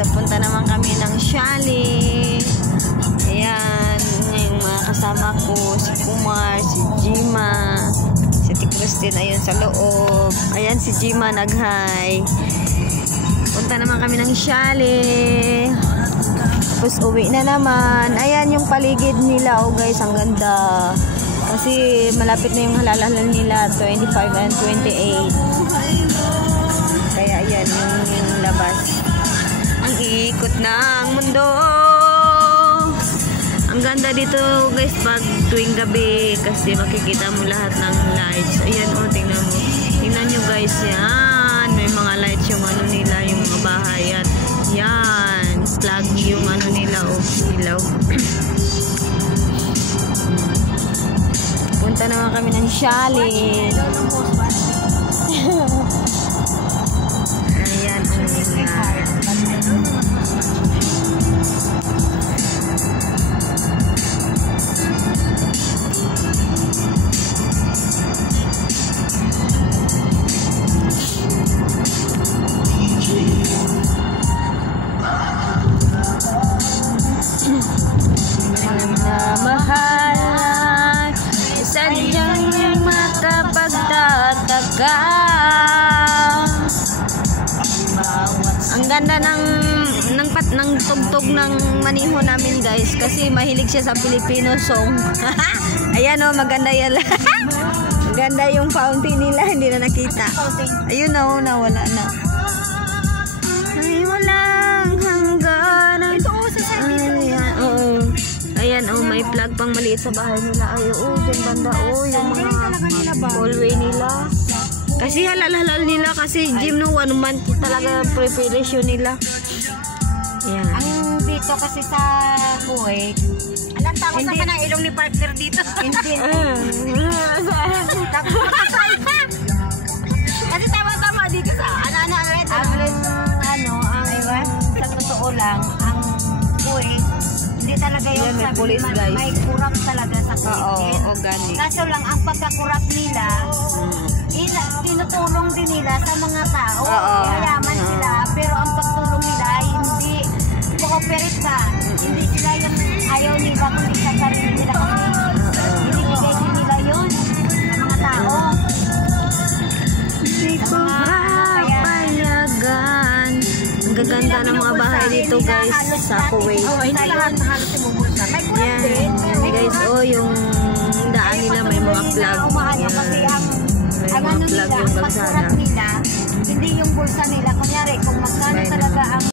So, punta naman kami ng chalet. Ayan, yung mga kasama ko, si Kumar, si Jima, si Christine, ayun sa loob. Ayan, si Jima nag-hi. Punta naman kami ng chalet. Tapos uwi na naman. Ayan yung paligid nila. Oh guys, ang ganda. Kasi malapit na yung halal nila, 25 and 28. Kaya ayan yung labas. Ang ikot ng mundo. Ang ganda dito guys pag tuwing gabi kasi makikita mo lahat ng lights. Ayan oh, tingnan mo. Tingnan nyo guys, yan. May mga lights yung ano nila, yung mga bahay. At yan, plug yung ano nila oh, ilaw. Punta naman kami ng chalet. Ayan ang mahal, sadyang makapagtataka. Ang ganda ng tugtog ng maniho namin guys kasi mahilig siya sa Filipino song. Ayan oh, maganda yan. Maganda yung fountain nila, hindi na nakita. Ayun na oh, nawala na. Ay, walang hangganan. Ito oh, sa ayan, oo. Ayan, oh, may plug pang maliit sa bahay nila. Ay, oh, dyan banda, oh, yung mga hallway nila. Kasi halal nila, kasi gym no, 1 month talaga preparation nila. Ayan. Ang dito kasi sa Kuwait, alam, tapos naman ang ilong ni partner dito. Hindi. Kasi tama-tama dito sa sa totoo lang, ang Kuwait, hindi talaga yung may police guys. May kurap talaga sa Kuwait. Oo, organic. Kaso lang, ang pagkakurap nila, tinutulong din nila sa mga tao. Mayaman sila, pero ang pagtulong nila, hindi cooperate ka. Hindi sila yung ayaw nila kung sa sarili nila kasi binibigay din nila yun sa mga tao. Hindi ko papayagan. Ang gaganda ng mga bahay dito guys sa Kuwait. Hindi lahat halos yung bubulsa. May kurap din. Guys, oh, yung daan nila may mga plug. May mga plug yung kalsada. Hindi yung bulsa nila. Kunyari, kung magkano talaga ang